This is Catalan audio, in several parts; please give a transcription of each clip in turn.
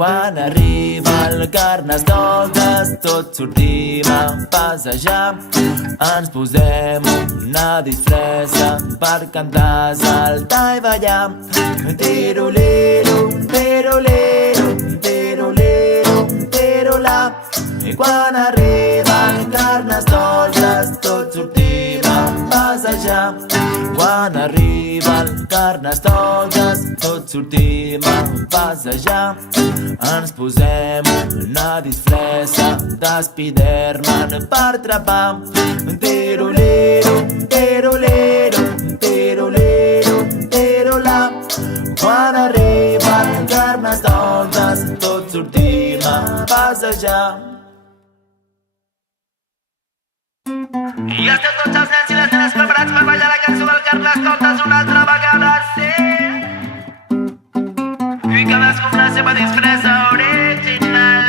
Quan arriba el Carnestoltes tots sortim a passejar. Ens posem una disfressa per cantar, saltar i ballar. Tirolero, tirolero, tirolero, tirola. I quan arriba el Carnestoltes tots sortim a passejar. Quan arriba el Carnestoltes tots sortim a passejar. Ens posem una disfressa d'Spiderman per trepar. Tirolero, tirolero, tirolero, tirola. Quan arriba el Carnestoltes tots sortim a passejar. I estem tots els nens i les nenes preparats per ballar la cançó del Carnestoltes una altra vegada, sí? I cadascú amb la seva disfressa original.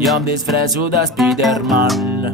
Jo em disfresso de Spiderman.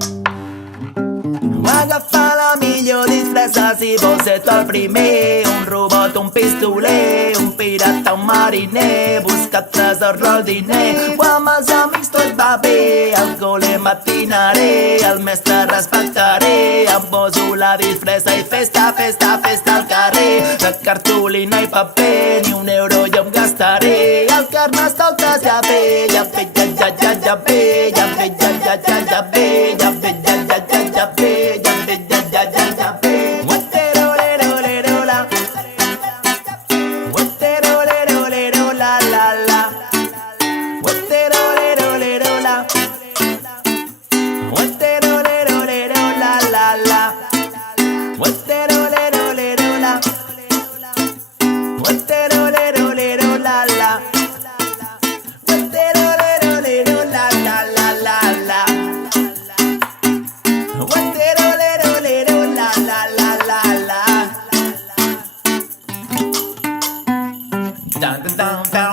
Agafa la millor disfressa si vols ser tu el primer. Un robot, un pistoler, un pirata, un mariner. Busca tresors o el diner, o amb els amics tot va bé. Al col·le matinaré, el mestre respectaré. Em poso la disfressa i festa, festa, festa al carrer. De cartolina i paper, ni un euro jo em gastaré. El Carnestoltes ja ve, ja ve, ja, ja, ja, ja ve. Ja ve, ja, ja, ja, ja ve. Ja ve, ja, ja, ja, ja ve. Ja ve, ja, ja, ja, ja ve. Waterolero-lero-la. Waterolero-lero-la, la, la. Waterolero-lero-la. Waterolero-lero-la, la, la. Waterolero-lero-la. Waterolero-lero-la, la. Waterolero-lero-la, la, la, la, la. Waterolero-lero-la, la, la, la, la. Dun, dun, dun, dun.